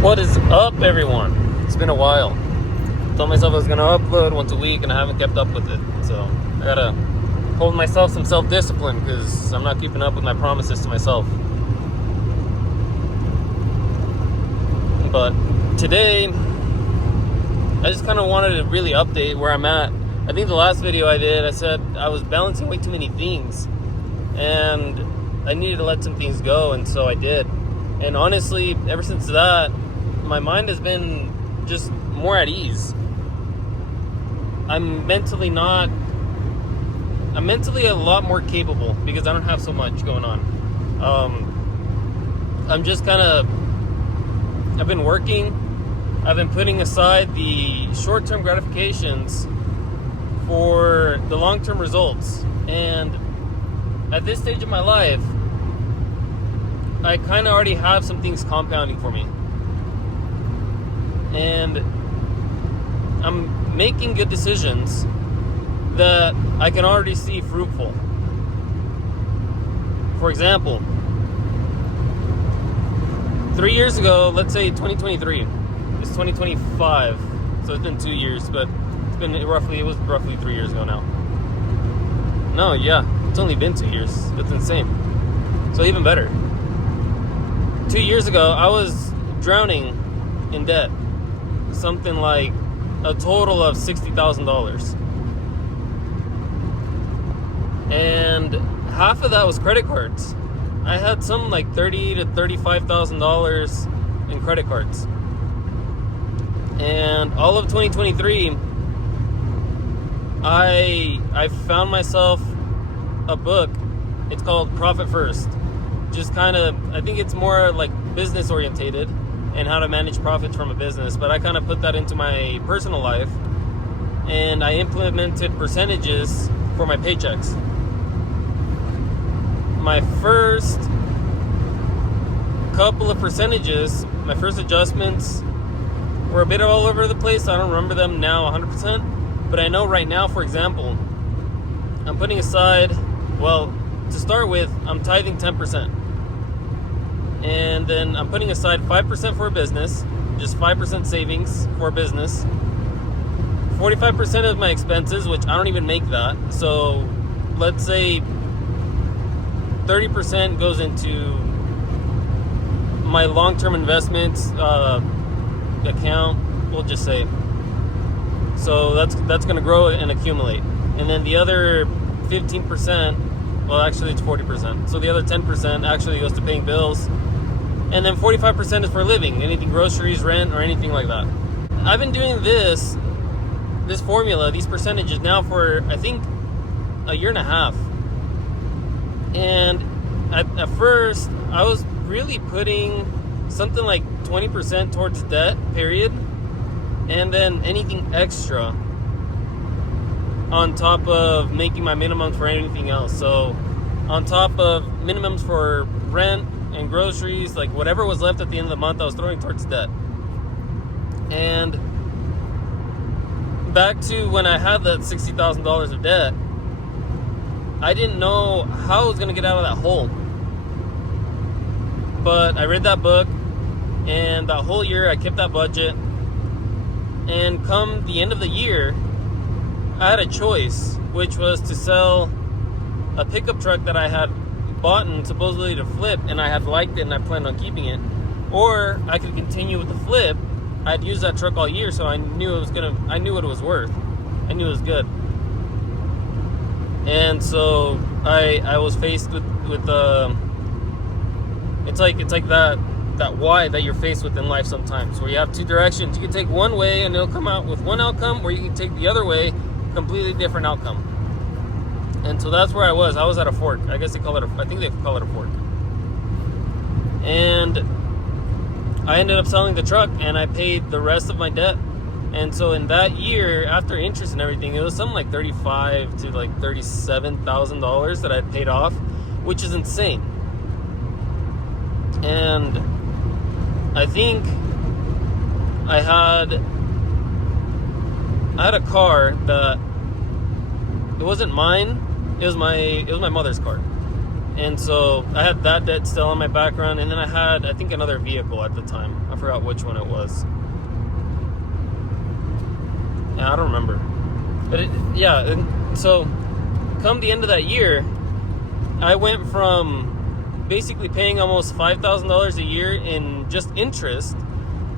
What is up, everyone? It's been a while. Told myself I was gonna upload once a week, and I haven't kept up with it. So I gotta hold myself some self-discipline because I'm not keeping up with my promises to myself. But today, I just kind of wanted to really update where I'm at. I think the last video I did, I said I was balancing way too many things, and I needed to let some things go, and so I did. And honestly, ever since that, my mind has been just more at ease. I'm mentally a lot more capable because I don't have so much going on. I've been working. I've been putting aside the short-term gratifications for the long-term results. And at this stage of my life, I kind of already have some things compounding for me. And I'm making good decisions that I can already see fruitful. For example, 3 years ago, let's say 2023, it's 2025, so it's been 2 years, but it was roughly 3 years ago now. No, yeah, it's only been 2 years. That's insane. So even better. 2 years ago, I was drowning in debt. Something like a total of $60,000. And half of that was credit cards. I had some like $30,000 to $35,000 in credit cards. And all of 2023, I found myself a book. It's called Profit First. Just kind of, I think it's more like business orientated and how to manage profits from a business. But I kind of put that into my personal life, and I implemented percentages for my paychecks. My first couple of percentages, my first adjustments were a bit all over the place. I don't remember them now 100%, but I know right now, for example, I'm putting aside, well, to start with, I'm tithing 10%. And then I'm putting aside 5% for a business, just 5% savings for a business. 45% of my expenses, which I don't even make that. So let's say 30% goes into my long-term investments account, we'll just say. So that's going to grow and accumulate. And then the other 15%, well, actually it's 40%. So the other 10% actually goes to paying bills. And then 45% is for living, anything groceries, rent, or anything like that. I've been doing this formula, these percentages now for, I think, a year and a half. And at first, I was really putting something like 20% towards debt, period. And then anything extra on top of making my minimums for anything else. So on top of minimums for rent and groceries, like whatever was left at the end of the month, I was throwing towards debt. And back to when I had that $60,000 of debt, I didn't know how I was going to get out of that hole. But I read that book, and that whole year I kept that budget. And come the end of the year, I had a choice, which was to sell a pickup truck that I had bought and supposedly to flip, and I had liked it and I planned on keeping it, or I could continue with the flip. I'd used that truck all year, so I knew I knew what it was worth. I knew it was good. And so I was faced with it's like that why that you're faced with in life sometimes, where you have two directions. You can take one way and it'll come out with one outcome, or you can take the other way, completely different outcome. And so that's where I was. I was at a fork. I guess I think they call it a fork. And I ended up selling the truck, and I paid the rest of my debt. And so in that year, after interest and everything, it was something like $35,000 to like $37,000 that I paid off, which is insane. And I think I had a car that, it wasn't mine. It was my mother's car. And so I had that debt still on my background, and then I had, I think, another vehicle at the time. I forgot which one it was. Yeah, I don't remember. But and so come the end of that year, I went from basically paying almost $5,000 a year in just interest,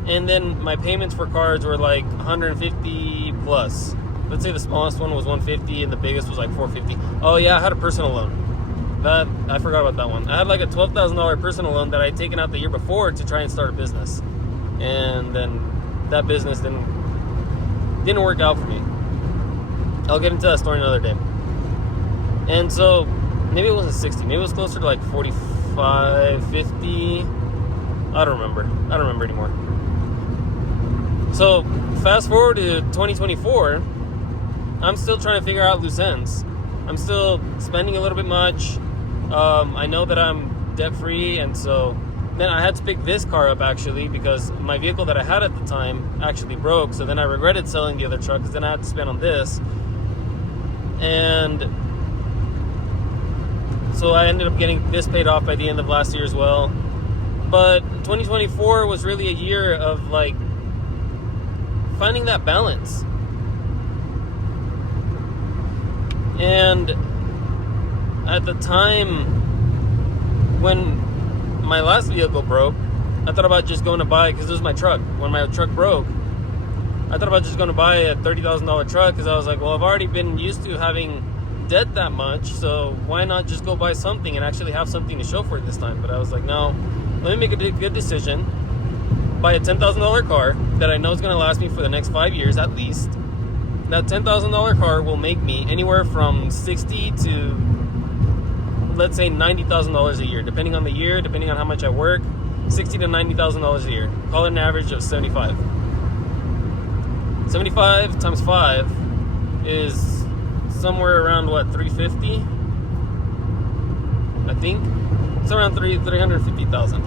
and then my payments for cards were like 150 plus. Let's say the smallest one was 150 and the biggest was like 450. Oh yeah, I had a personal loan. That I forgot about that one. I had like a $12,000 personal loan that I had taken out the year before to try and start a business, and then that business didn't work out for me. I'll get into that story another day. And so maybe it wasn't 60, maybe it was closer to like 45, 50. I don't remember anymore. So fast forward to 2024, I'm still trying to figure out loose ends. I'm still spending a little bit much. I know that I'm debt free, and so then I had to pick this car up actually because my vehicle that I had at the time actually broke. So then I regretted selling the other truck because then I had to spend on this. And so I ended up getting this paid off by the end of last year as well. But 2024 was really a year of like finding that balance. And at the time when my last vehicle broke, I thought about just going to buy, because this was my truck. When my truck broke, I thought about just going to buy a $30,000 truck because I was like, well, I've already been used to having debt that much, so why not just go buy something and actually have something to show for it this time? But I was like, no, let me make a good decision. Buy a $10,000 car that I know is going to last me for the next 5 years at least. That $10,000 car will make me anywhere from $60,000 to, let's say, $90,000 a year, depending on the year, depending on how much I work. $60,000 to $90,000 a year. Call it an average of 75. 75 times 5 is somewhere around what, 350? I think it's around 350,000.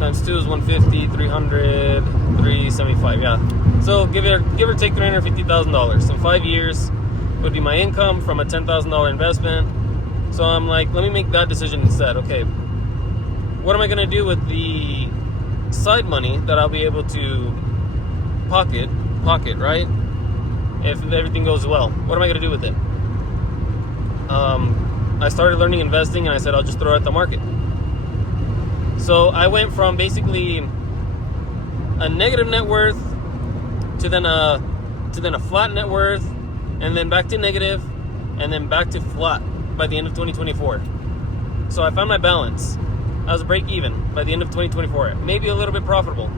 Times 2 is 150, 300, 375. Yeah. So give or take $350,000. So 5 years would be my income from a $10,000 investment. So I'm like, let me make that decision instead. Okay, what am I gonna do with the side money that I'll be able to pocket, right? If everything goes well, what am I gonna do with it? I started learning investing, and I said I'll just throw it at the market. So I went from basically a negative net worth to then a flat net worth, and then back to negative, and then back to flat by the end of 2024. So I found my balance. I was break even by the end of 2024, maybe a little bit profitable.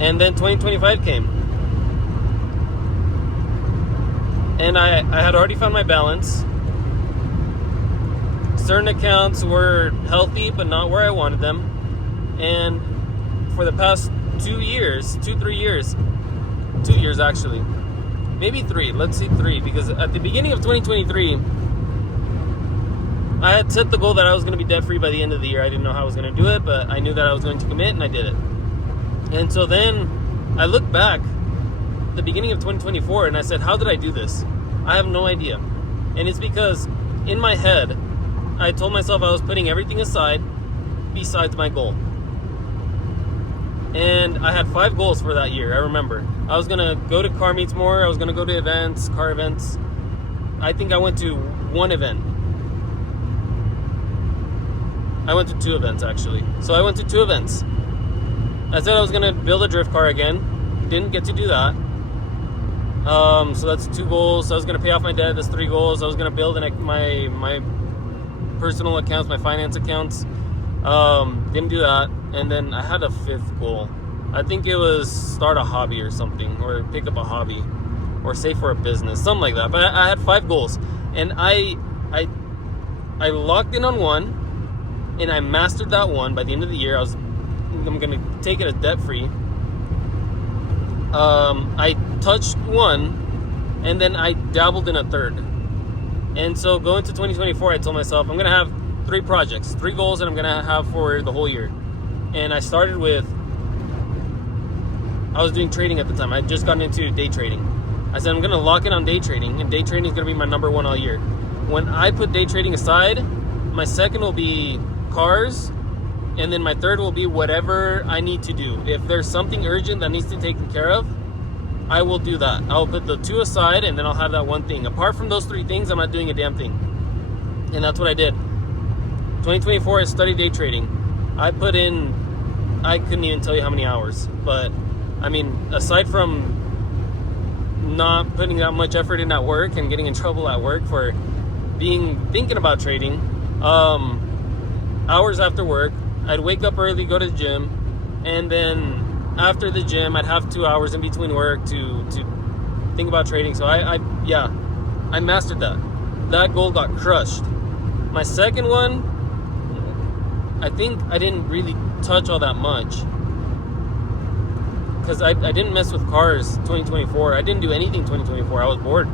And then 2025 came, and I had already found my balance. Certain accounts were healthy, but not where I wanted them. And for the past 2 years, 2-3 years, 2 years actually, maybe 3, let's say 3, because at the beginning of 2023, I had set the goal that I was going to be debt free by the end of the year. I didn't know how I was going to do it, but I knew that I was going to commit, and I did it. And so then I looked back at the beginning of 2024, and I said, how did I do this? I have no idea. And it's because in my head, I told myself I was putting everything aside besides my goal. And I had 5 goals for that year, I remember. I was going to go to car meets more. I was going to go to events, car events. I think I went to 1 event. I went to 2 events, actually. So I went to 2 events. I said I was going to build a drift car again. Didn't get to do that. So that's 2 goals. I was going to pay off my debt. That's 3 goals. I was going to build my personal accounts, my finance accounts. Didn't do that. And then I had a 5th goal. I think it was start a hobby or something, or pick up a hobby, or save for a business, something like that. But I had 5 goals, and I locked in on one, and I mastered that one. By the end of the year, I'm gonna take it as debt free. I touched one, and then I dabbled in a 3rd. And so going to 2024, I told myself I'm gonna have 3 projects, 3 goals that I'm gonna have for the whole year. And I started with, I was doing trading at the time. I had just gotten into day trading. I said I'm going to lock in on day trading, and day trading is going to be my number one all year. When I put day trading aside, my second will be cars, and then my third will be whatever I need to do. If there's something urgent that needs to be taken care of, I will do that. I'll put the two aside, and then I'll have that one thing. Apart from those three things, I'm not doing a damn thing. And that's what I did. 2024, I studied day trading. I put in, I couldn't even tell you how many hours. But, I mean, aside from not putting that much effort in at work and getting in trouble at work for thinking about trading, hours after work, I'd wake up early, go to the gym, and then after the gym, I'd have 2 hours in between work to think about trading. So I mastered that. That goal got crushed. My second one, I think I didn't really touch all that much, because I didn't mess with cars 2024. I didn't do anything 2024. I was bored.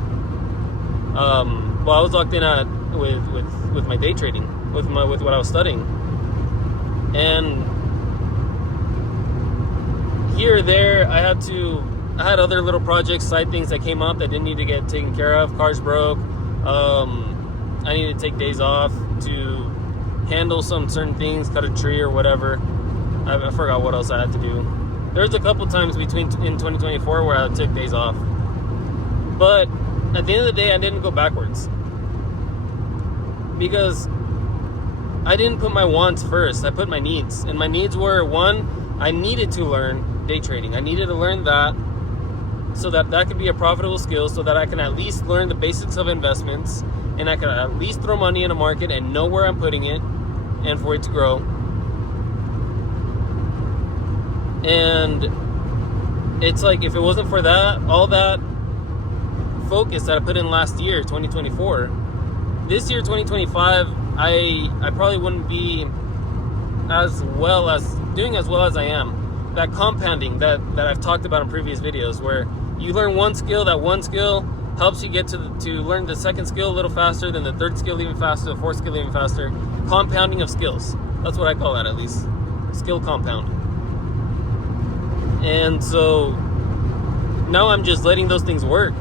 Well, I was locked in with my day trading, with what I was studying. And here or there, I had other little projects, side things that came up that didn't need to get taken care of. Cars broke. I needed to take days off to handle some certain things, cut a tree or whatever. I forgot what else I had to do. There's a couple times in 2024 where I took days off. But at the end of the day, I didn't go backwards, because I didn't put my wants first. I put my needs. And my needs were, one, I needed to learn day trading. I needed to learn that so that could be a profitable skill, so that I can at least learn the basics of investments, and I can at least throw money in a market and know where I'm putting it and for it to grow. And it's like, if it wasn't for that, all that focus that I put in last year, 2024, this year, 2025, I probably wouldn't be doing as well as I am. That compounding that I've talked about in previous videos, where you learn one skill, that one skill helps you get to learn the second skill a little faster, then the third skill even faster, the fourth skill even faster. Compounding of skills. That's what I call that, at least. Skill compound. And so now I'm just letting those things work.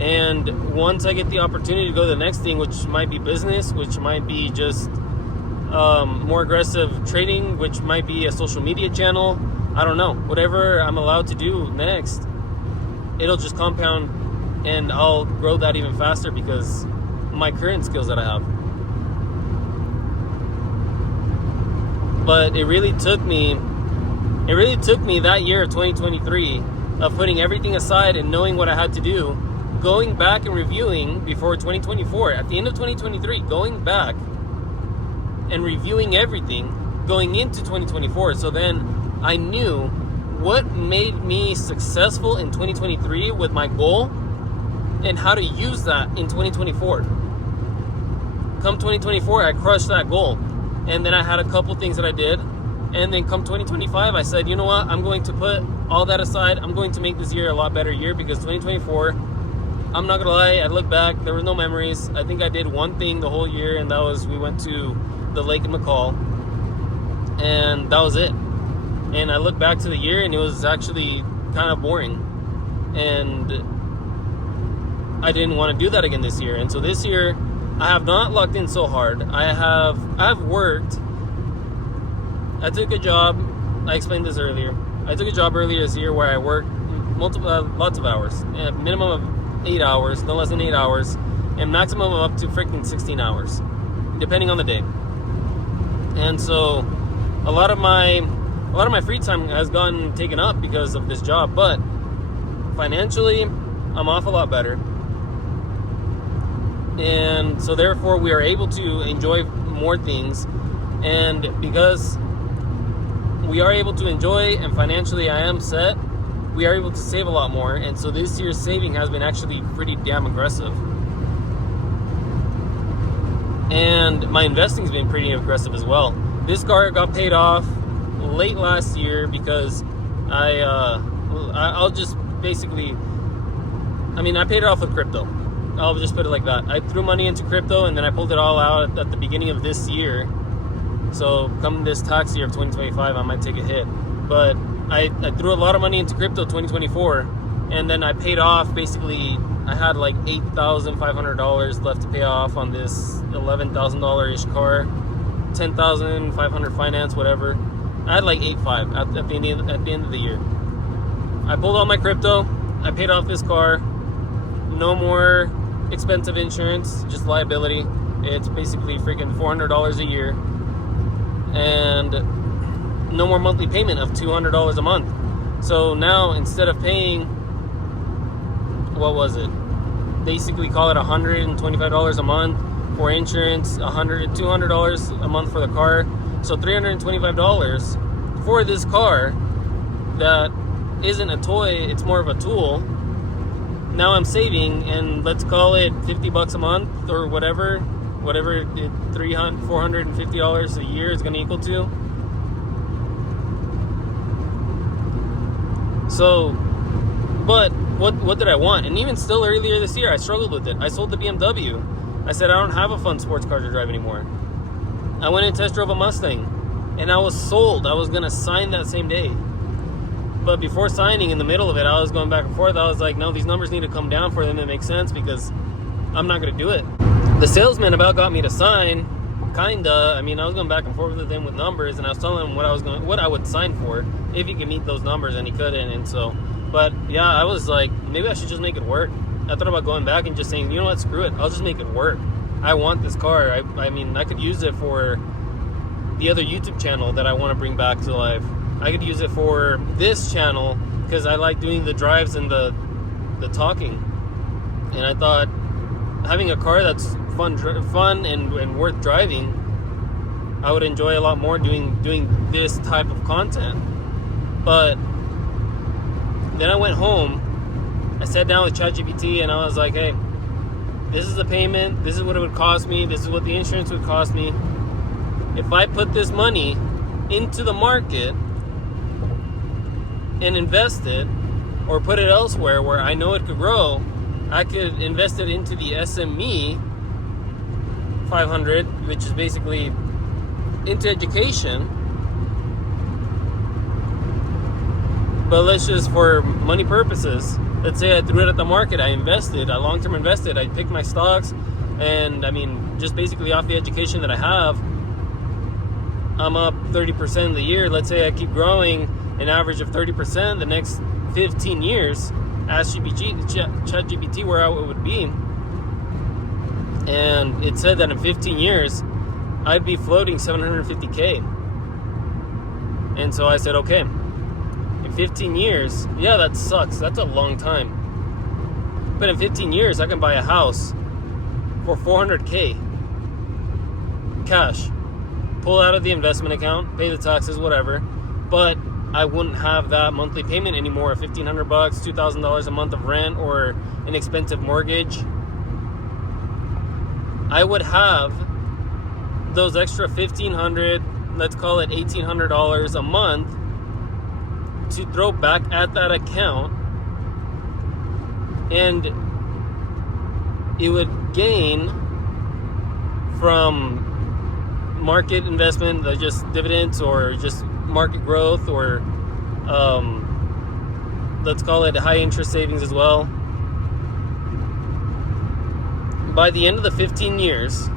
And once I get the opportunity to go to the next thing, which might be business, which might be just more aggressive trading, which might be a social media channel, I don't know. Whatever I'm allowed to do next, it'll just compound, and I'll grow that even faster because my current skills that I have. But it really took me that year of 2023 of putting everything aside and knowing what I had to do, going back and reviewing before 2024, at the end of 2023, going back and reviewing everything going into 2024. So then I knew what made me successful in 2023 with my goal and how to use that in 2024. Come 2024, I crushed that goal. And then I had a couple things that I did. And then come 2025, I said, you know what? I'm going to put all that aside. I'm going to make this year a lot better year, because 2024, I'm not going to lie, I look back, there were no memories. I think I did one thing the whole year, and that was we went to the lake in McCall. And that was it. And I look back to the year, and it was actually kind of boring. And I didn't want to do that again this year. And so this year, I have not locked in so hard. I've worked. I took a job. I explained this earlier. I took a job earlier this year where I worked lots of hours. A minimum of 8 hours, no less than 8 hours, and maximum of up to freaking 16 hours, depending on the day. And so a lot of my free time has gotten taken up because of this job, but financially, I'm off a lot better. And so therefore we are able to enjoy more things, and because we are able to enjoy and financially I am set, we are able to save a lot more. And so this year's saving has been actually pretty damn aggressive, and my investing has been pretty aggressive as well. This car got paid off late last year because I'll just basically, I paid it off with crypto. I'll just put it like that. I threw money into crypto, and then I pulled it all out at the beginning of this year. So come this tax year of 2025, I might take a hit. But I threw a lot of money into crypto 2024, And then I paid off, basically, I had like $8,500 left to pay off on this $11,000-ish car. $10,500 finance, whatever. I had like 8.5 at the end of the year. I pulled all my crypto. I paid off this car. No more expensive insurance, just liability. It's basically freaking $400 a year. And no more monthly payment of $200 a month. So now, instead of paying, what was it? Basically call it $125 a month for insurance, $200 a month for the car. So $325 for this car that isn't a toy, it's more of a tool. Now I'm saving, and let's call it $50 a month or whatever $450 a year is going to equal to. So, but what did I want? And even still earlier this year, I struggled with it. I sold the BMW. I said, I don't have a fun sports car to drive anymore. I went and test drove a Mustang, and I was sold. I was going to sign that same day. But before signing, in the middle of it, I was going back and forth. I was like, no, these numbers need to come down for them to make sense, because I'm not going to do it. The salesman about got me to sign, kinda. I mean, I was going back and forth with him with numbers, and I was telling him what I would sign for if he could meet those numbers, and he couldn't. And so, but yeah, I was like, maybe I should just make it work. I thought about going back and just saying, you know what, screw it, I'll just make it work. I want this car. I mean, I could use it for the other YouTube channel that I want to bring back to life. I could use it for this channel because I like doing the drives and the talking. And I thought having a car that's fun and worth driving, I would enjoy a lot more doing this type of content. But then I went home, I sat down with ChatGPT, and I was like, hey, this is the payment, this is what it would cost me, this is what the insurance would cost me. If I put this money into the market and invest it, or put it elsewhere where I know it could grow, I could invest it into the SME 500, which is basically into education. But let's just, for money purposes, let's say I threw it at the market, I invested, I long-term invested, I picked my stocks, and I mean, just basically off the education that I have, I'm up 30% of the year. Let's say I keep growing an average of 30% the next 15 years. Ask ChatGPT where I would be. And it said that in 15 years, I'd be floating $750K. And so I said, okay, in 15 years, yeah, that sucks. That's a long time. But in 15 years, I can buy a house for $400K cash. Pull out of the investment account, pay the taxes, whatever. But I wouldn't have that monthly payment anymore of $1,500, $2,000 a month of rent, or an expensive mortgage. I would have those extra $1,500, let's call it $1,800 a month, to throw back at that account, and it would gain from market investment, just dividends, or just market growth, or let's call it high interest savings as well. By the end of the 15 years,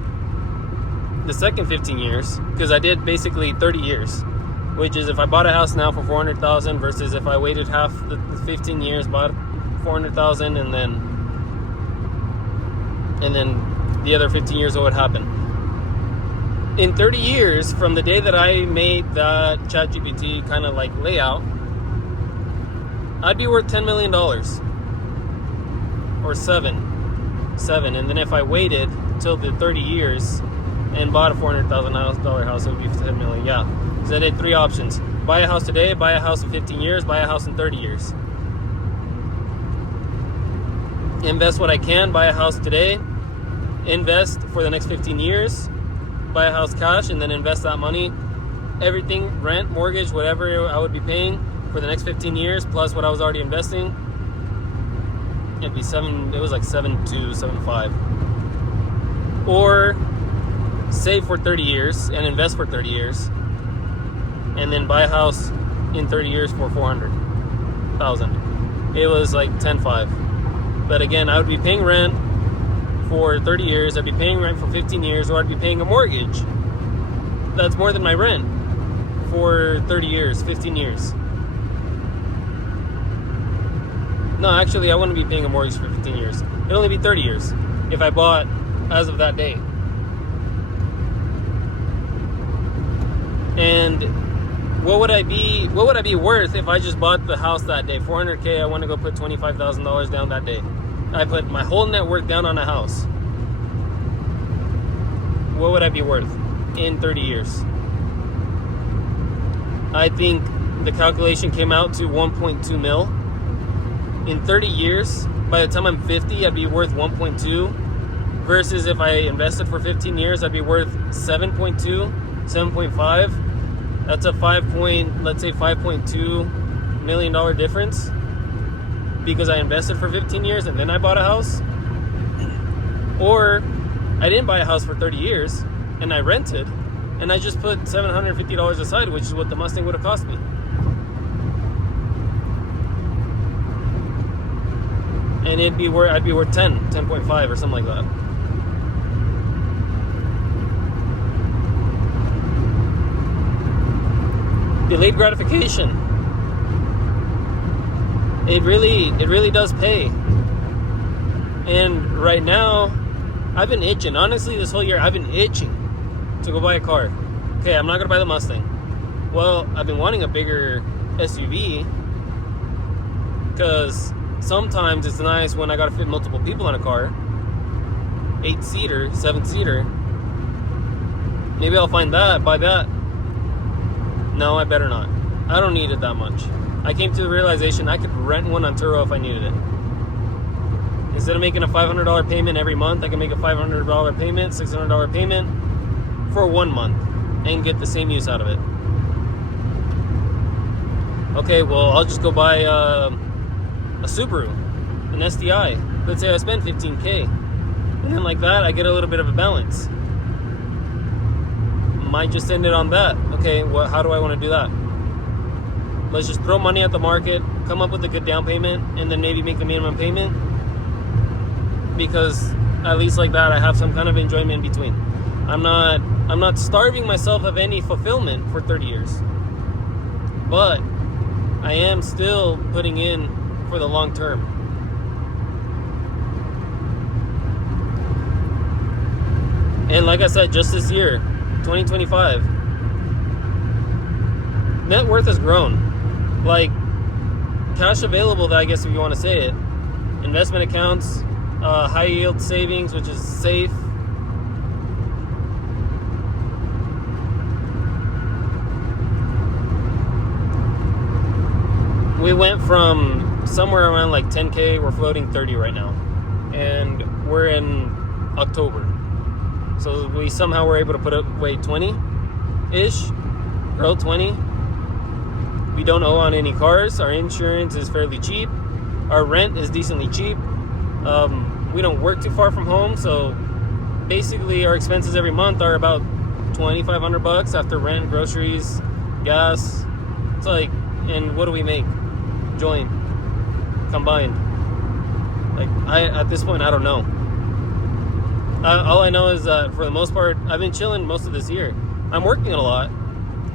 the second 15 years, because I did basically 30 years, which is if I bought a house now for $400,000 versus if I waited half the 15 years, bought $400,000, and then the other 15 years, what would happen? In 30 years from the day that I made that ChatGPT kind of like layout, I'd be worth $10 million, or seven. And then if I waited till the 30 years and bought a $400,000 house, it would be $10 million. Yeah. So I did three options: buy a house today, buy a house in 15 years, buy a house in 30 years. Invest what I can, buy a house today, invest for the next 15 years, buy a house cash, and then invest that money, everything, rent, mortgage, whatever I would be paying for the next 15 years, plus what I was already investing. It'd be it was like 7.2, 7.5. Or save for 30 years and invest for 30 years, and then buy a house in 30 years for $400,000. it was like 10.5. But again, I would be paying rent for 30 years, I'd be paying rent for 15 years, or I'd be paying a mortgage that's more than my rent for 30 years, 15 years. No, actually, I wouldn't be paying a mortgage for 15 years. It'd only be 30 years if I bought as of that day. And what would I be worth if I just bought the house that day? $400K, I want to go put $25,000 down that day. I put my whole net worth down on a house. What would I be worth in 30 years? I think the calculation came out to 1.2 mil. In 30 years, by the time I'm 50, I'd be worth 1.2. Versus if I invested for 15 years, I'd be worth 7.2, 7.5. That's a $5.2 million difference because I invested for 15 years and then I bought a house. Or I didn't buy a house for 30 years and I rented and I just put $750 aside, which is what the Mustang would have cost me. And I'd be worth 10.5 or something like that. Delayed gratification. It really does pay. And right now, I've been itching. Honestly, this whole year, I've been itching to go buy a car. Okay, I'm not gonna buy the Mustang. Well, I've been wanting a bigger SUV because sometimes it's nice when I gotta fit multiple people in a car. 8-seater, 7-seater. Maybe I'll find that, buy that. No, I better not. I don't need it that much. I came to the realization I could rent one on Turo if I needed it. Instead of making a $500 payment every month, I can make a $500 payment, $600 payment for 1 month and get the same use out of it. Okay, well, I'll just go buy a Subaru, an STI. Let's say I spend $15K. And then like that, I get a little bit of a balance. Might just end it on that. Okay, how do I want to do that? Let's just throw money at the market, come up with a good down payment, and then maybe make the minimum payment. Because at least like that, I have some kind of enjoyment in between. I'm not starving myself of any fulfillment for 30 years. But I am still putting in for the long term. And like I said, just this year, 2025, net worth has grown. Like, cash available, I guess if you want to say it, investment accounts, high yield savings, which is safe. We went from somewhere around like 10K, we're floating 30 right now. And we're in October. So we somehow were able to put away 20-ish, grow 20. We don't owe on any cars. Our insurance is fairly cheap. Our rent is decently cheap. We don't work too far from home, so basically our expenses every month are about $2,500 after rent, groceries, gas. It's like, and what do we make? Joint, combined. Like, at this point, I don't know. All I know is that for the most part, I've been chilling most of this year. I'm working a lot,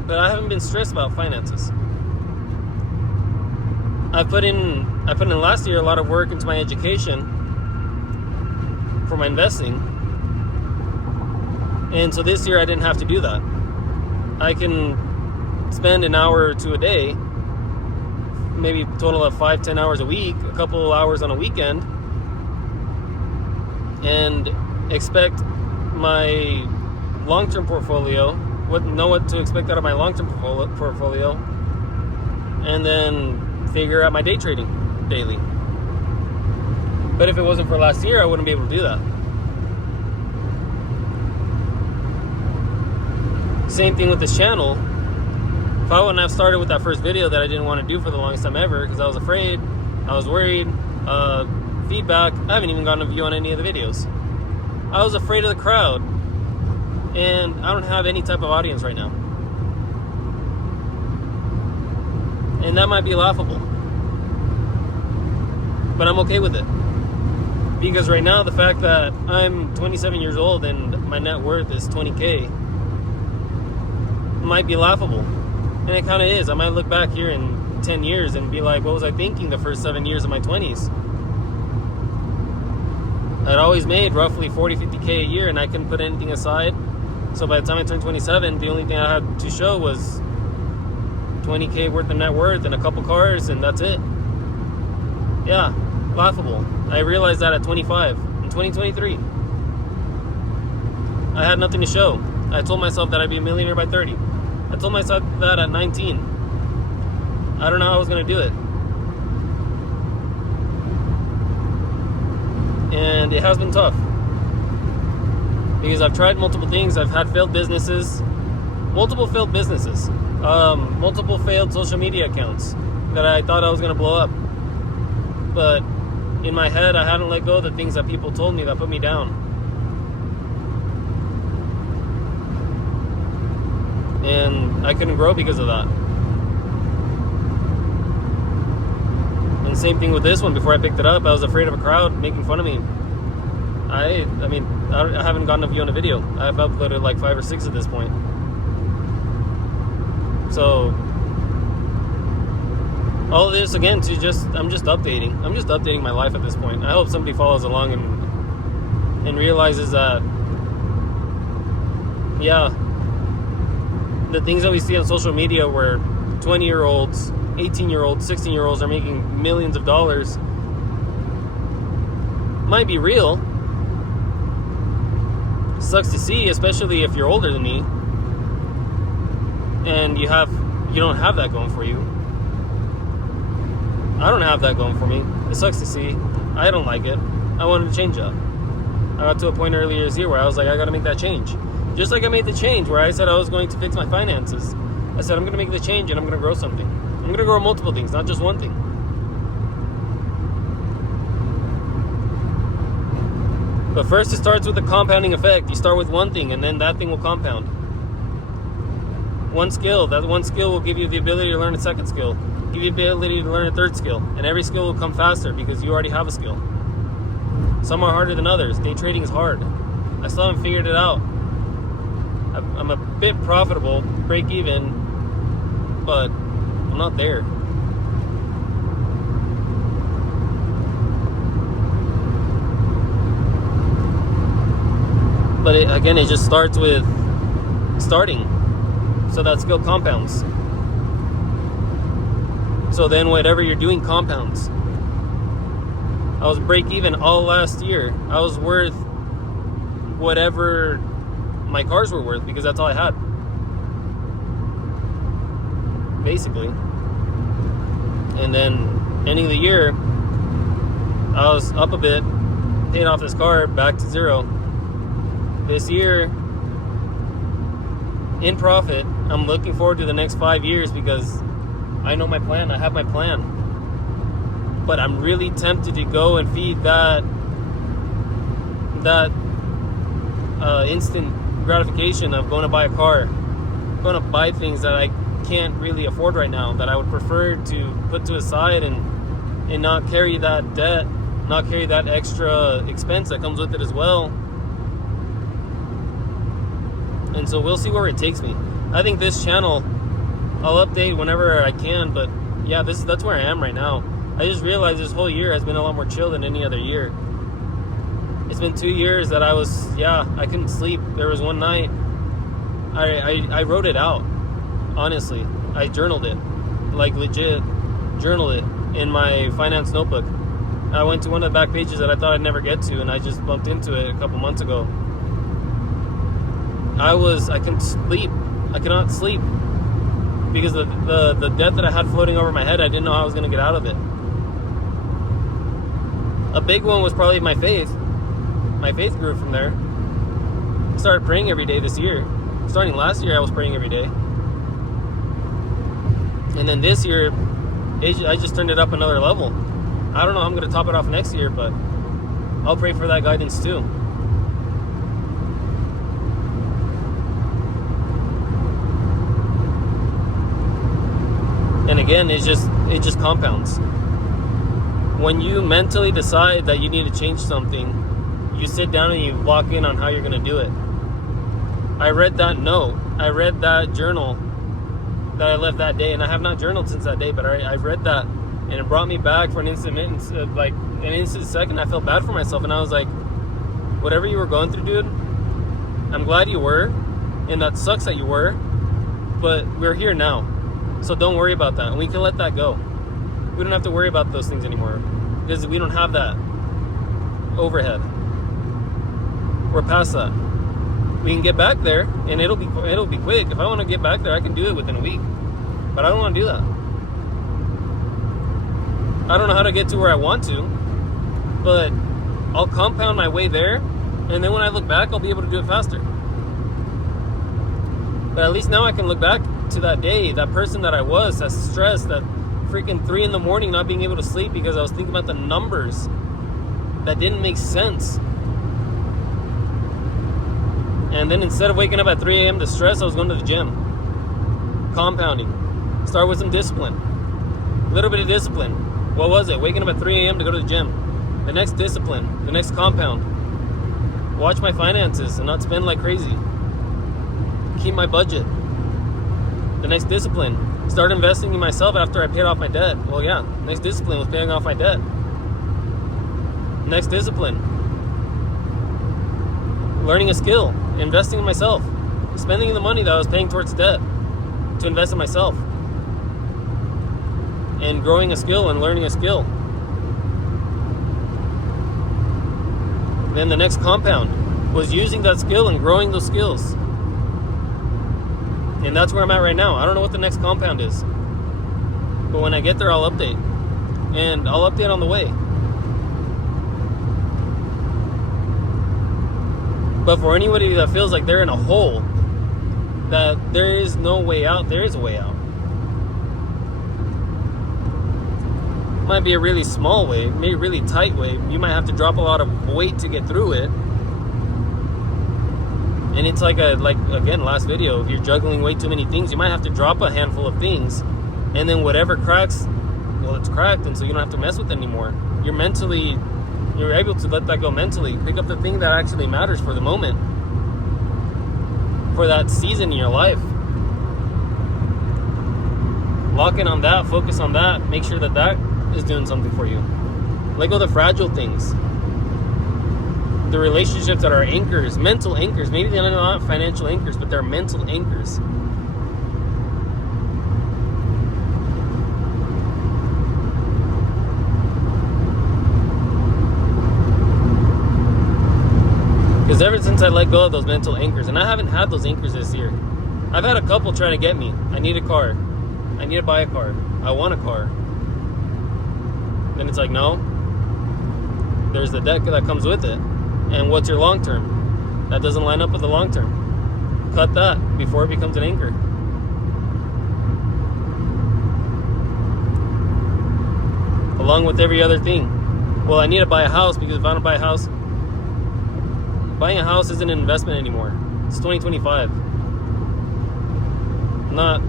but I haven't been stressed about finances. I put in last year a lot of work into my education for my investing. And so this year I didn't have to do that. I can spend an hour or two a day, maybe a total of 5-10 hours a week, a couple hours on a weekend, and expect my long-term portfolio, know what to expect out of my long-term portfolio, and then figure out my day trading daily. But if it wasn't for last year, I wouldn't be able to do that. Same thing with this channel. If I wouldn't have started with that first video that I didn't want to do for the longest time ever because I was afraid, I was worried, feedback, I haven't even gotten a view on any of the videos. I was afraid of the crowd, and I don't have any type of audience right now. And that might be laughable. But I'm okay with it. Because right now, the fact that I'm 27 years old and my net worth is 20K might be laughable. And it kind of is. I might look back here in 10 years and be like, what was I thinking the first 7 years of my 20s? I'd always made roughly 40, 50K a year, and I couldn't put anything aside. So by the time I turned 27, the only thing I had to show was 20K worth of net worth and a couple cars, and that's it. Yeah, laughable. I realized that at 25, in 2023. I had nothing to show. I told myself that I'd be a millionaire by 30. I told myself that at 19. I don't know how I was going to do it. And it has been tough. Because I've tried multiple things. I've had failed businesses. Multiple failed businesses. Multiple failed social media accounts that I thought I was going to blow up. But in my head, I hadn't let go of the things that people told me that put me down. And I couldn't grow because of that. And same thing with this one. Before I picked it up, I was afraid of a crowd making fun of me. I haven't gotten a view on a video. I've uploaded like 5 or 6 at this point. So all of this again I'm just updating. I'm just updating my life at this point. I hope somebody follows along and realizes that, yeah, the things that we see on social media where 20-year-olds, 18-year-olds, 16-year-olds are making millions of dollars might be real. Sucks to see, especially if you're older than me and you don't have that going for you. I don't have that going for me. It sucks to see. I don't like it. I wanted to change that. I got to a point earlier this year where I was like, I got to make that change. Just like I made the change where I said I was going to fix my finances. I said, I'm going to make the change and I'm going to grow something. I'm going to grow multiple things, not just one thing. But first, it starts with a compounding effect. You start with one thing and then that thing will compound. One skill. That one skill will give you the ability to learn a second skill. Give you the ability to learn a third skill. And every skill will come faster because you already have a skill. Some are harder than others. Day trading is hard. I still haven't figured it out. I'm a bit profitable, break even, but I'm not there. But it just starts with starting. So that skill compounds. So then whatever you're doing compounds. I was break even all last year. I was worth whatever my cars were worth because that's all I had. Basically. And then ending the year, I was up a bit, paid off this car, back to zero. This year, in profit, I'm looking forward to the next 5 years because I know my plan. I have my plan. But I'm really tempted to go and feed that instant gratification of going to buy a car, going to buy things that I can't really afford right now, that I would prefer to put to a side and not carry that debt, not carry that extra expense that comes with it as well. And so we'll see where it takes me. I think this channel, I'll update whenever I can, but yeah, that's where I am right now. I just realized this whole year has been a lot more chill than any other year. It's been 2 years that I couldn't sleep. There was one night, I wrote it out, honestly. I journaled it, like legit journaled it in my finance notebook. I went to one of the back pages that I thought I'd never get to, and I just bumped into it a couple months ago. I couldn't sleep. I could not sleep because the debt that I had floating over my head, I didn't know how I was going to get out of it. A big one was probably my faith. My faith grew from there. I started praying every day this year. Starting last year, I was praying every day. And then this year, I just turned it up another level. I don't know how I'm going to top it off next year, but I'll pray for that guidance too. And again, it just compounds. when you mentally decide that you need to change something, you sit down and you lock in on how you're going to do it. I read that note. I read that journal that I left that day, and I have not journaled since that day, but I read that, and it brought me back for an instant second. I felt bad for myself, and I was like, whatever you were going through, dude, I'm glad you were, and that sucks that you were, but we're here now, so don't worry about that, and we can let that go. We don't have to worry about those things anymore, because we don't have that overhead. We're past that. We can get back there, and it'll be quick. If I want to get back there, I can do it within a week. But I don't want to do that. I don't know how to get to where I want to, but I'll compound my way there, and then when I look back, I'll be able to do it faster. But at least now I can look back to that day, that person that I was, that stressed, that freaking 3 a.m. not being able to sleep because I was thinking about the numbers that didn't make sense. And then instead of waking up at 3 a.m. to stress, I was going to the gym. Compounding. Start with some discipline. A little bit of discipline. What was it? Waking up at 3 a.m. to go to the gym. The next discipline. The next compound. Watch my finances and not spend like crazy. Keep my budget. The next discipline. Start investing in myself after I paid off my debt. Well, yeah. Next discipline was paying off my debt. Next discipline. Learning a skill. Investing in myself, spending the money that I was paying towards debt to invest in myself, and growing a skill and learning a skill. Then the next compound was using that skill and growing those skills. And that's where I'm at right now. I don't know what the next compound is, but when I get there, I'll update, and I'll update on the way. But for anybody that feels like they're in a hole, that there is no way out, there is a way out. Might be a really small way, maybe a really tight way. You might have to drop a lot of weight to get through it. And it's like again, last video, if you're juggling way too many things, you might have to drop a handful of things. And then whatever cracks, well, it's cracked, and so you don't have to mess with it anymore. You're able to let that go mentally. Pick up the thing that actually matters for the moment, for that season in your life. Lock in on that, focus on that, make sure that that is doing something for you. Let go of the fragile things. The relationships that are anchors, mental anchors. Maybe they're not financial anchors, but they're mental anchors. Because ever since I let go of those mental anchors, and I haven't had those anchors this year. I've had a couple trying to get me. I need a car. I need to buy a car. I want a car. Then it's like, no. There's the debt that comes with it. And what's your long term? That doesn't line up with the long term. Cut that before it becomes an anchor. Along with every other thing. Well, I need to buy a house because if I don't buy a house, buying a house isn't an investment anymore. It's 2025. Not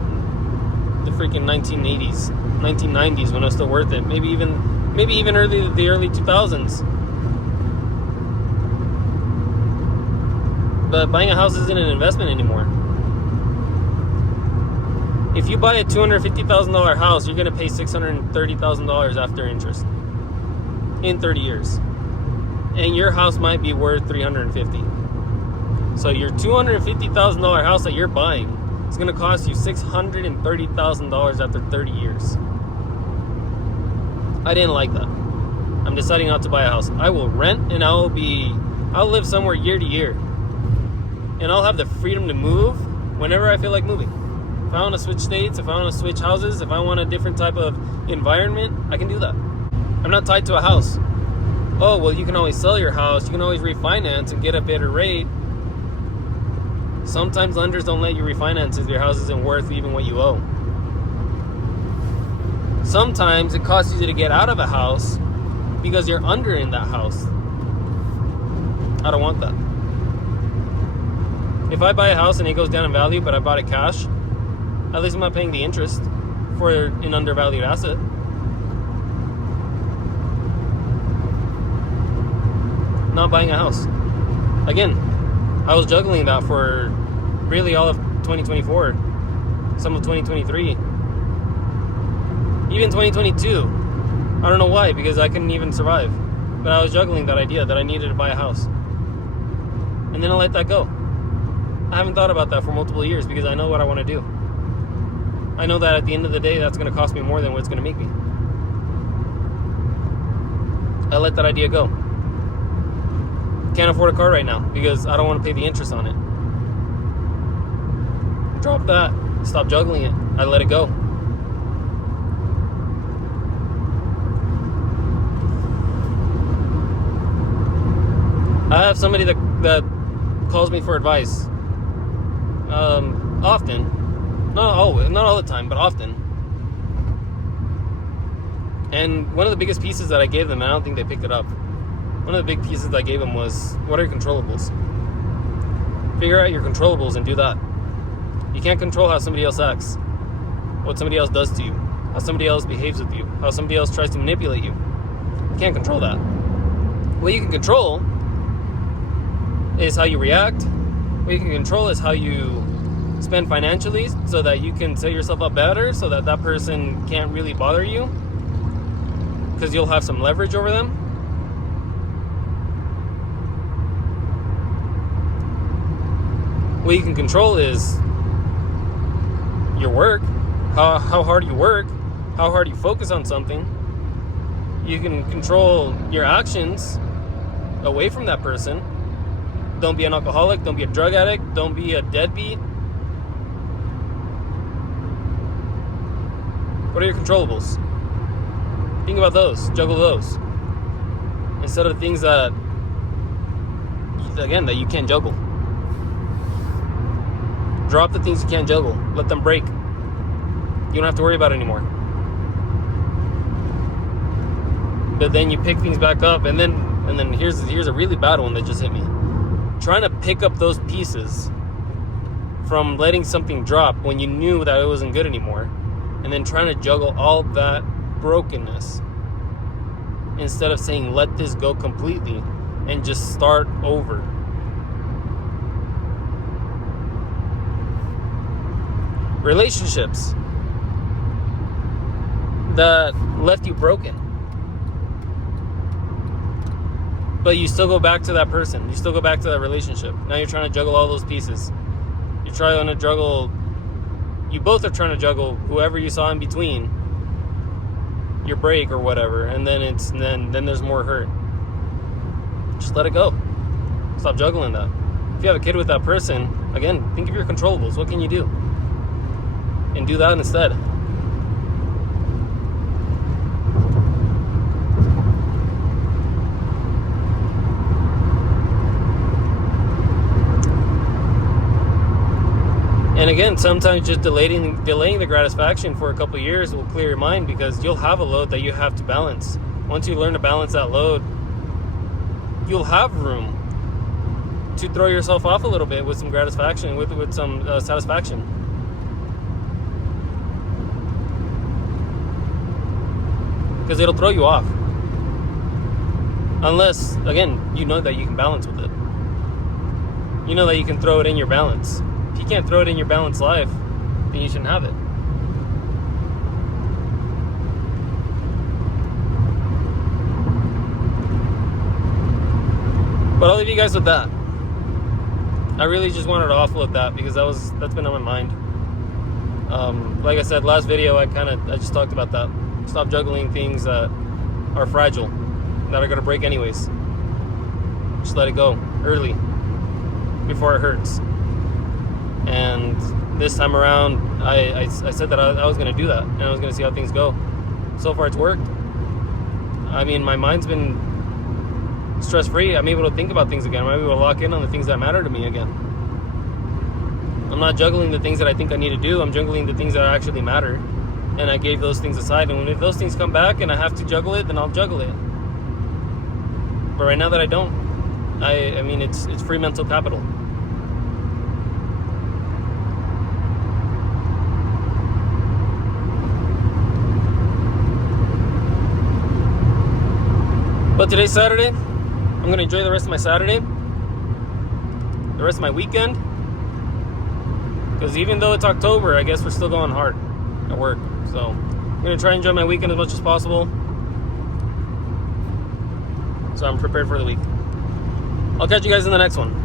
the freaking 1980s, 1990s when it was still worth it. Maybe even the early 2000s. But buying a house isn't an investment anymore. If you buy a $250,000 house, you're going to pay $630,000 after interest in 30 years. And your house might be worth $350,000. So your $250,000 house that you're buying is going to cost you $630,000 after 30 years. I didn't like that. I'm deciding not to buy a house. I will rent, and I'll live somewhere year to year. And I'll have the freedom to move whenever I feel like moving. If I want to switch states, if I want to switch houses, if I want a different type of environment, I can do that. I'm not tied to a house. Oh, well, you can always sell your house. You can always refinance and get a better rate. Sometimes lenders don't let you refinance if your house isn't worth even what you owe. Sometimes it costs you to get out of a house because you're under in that house. I don't want that. If I buy a house and it goes down in value, but I bought it cash, at least I'm not paying the interest for an undervalued asset. not buying a house. Again, I was juggling that for really all of 2024, some of 2023, even 2022. I don't know why, because I couldn't even survive. But I was juggling that idea that I needed to buy a house. And then I let that go. I haven't thought about that for multiple years because I know what I want to do. I know that at the end of the day, that's going to cost me more than what it's going to make me. I let that idea go. Can't afford a car right now because I don't want to pay the interest on it. Drop that. Stop juggling it. I let it go. I have somebody that calls me for advice. Often. Not all the time, but often. And one of the biggest pieces that I gave them, and I don't think they picked it up, one of the big pieces that I gave them was, what are your controllables? Figure out your controllables and do that. You can't control how somebody else acts, what somebody else does to you, how somebody else behaves with you, how somebody else tries to manipulate you. You can't control that. What you can control is how you react. What you can control is how you spend financially so that you can set yourself up better so that that person can't really bother you because you'll have some leverage over them. What you can control is your work, how hard you work, how hard you focus on something. You can control your actions away from that person. Don't be an alcoholic, don't be a drug addict, don't be a deadbeat. What are your controllables? Think about those, juggle those. Instead of things that, again, that you can't juggle. Drop the things you can't juggle. Let them break. You don't have to worry about it anymore. But then you pick things back up, and then here's a really bad one that just hit me. Trying to pick up those pieces from letting something drop when you knew that it wasn't good anymore, and then trying to juggle all that brokenness instead of saying let this go completely and just start over. Relationships that left you broken, but you still go back to that person, you still go back to that relationship. Now you're trying to juggle all those pieces. You're trying to juggle, you both are trying to juggle whoever you saw in between your break or whatever, and then there's more hurt. Just let it go. Stop juggling that. If you have a kid with that person, again, think of your controllables. What can you do? And do that instead. And again, sometimes just delaying the gratification for a couple of years will clear your mind because you'll have a load that you have to balance. Once you learn to balance that load, you'll have room to throw yourself off a little bit with some gratification, with some satisfaction. Because it'll throw you off. Unless, again, you know that you can balance with it. You know that you can throw it in your balance. If you can't throw it in your balanced life, then you shouldn't have it. But I'll leave you guys with that. I really just wanted to offload that because that's been on my mind. Like I said, last video, I just talked about that. Stop juggling things that are fragile, that are going to break anyways. Just let it go early before it hurts. And this time around, I said that I was going to do that, and I was going to see how things go. So far, it's worked. I mean, my mind's been stress-free. I'm able to think about things again. I'm able to lock in on the things that matter to me again. I'm not juggling the things that I think I need to do. I'm juggling the things that actually matter. And I gave those things aside. And if those things come back and I have to juggle it, then I'll juggle it. But right now that I don't, I mean, it's free mental capital. But today's Saturday. I'm gonna enjoy the rest of my Saturday, the rest of my weekend, because even though it's October, I guess we're still going hard at work. So I'm gonna try and enjoy my weekend as much as possible, so I'm prepared for the week. I'll catch you guys in the next one.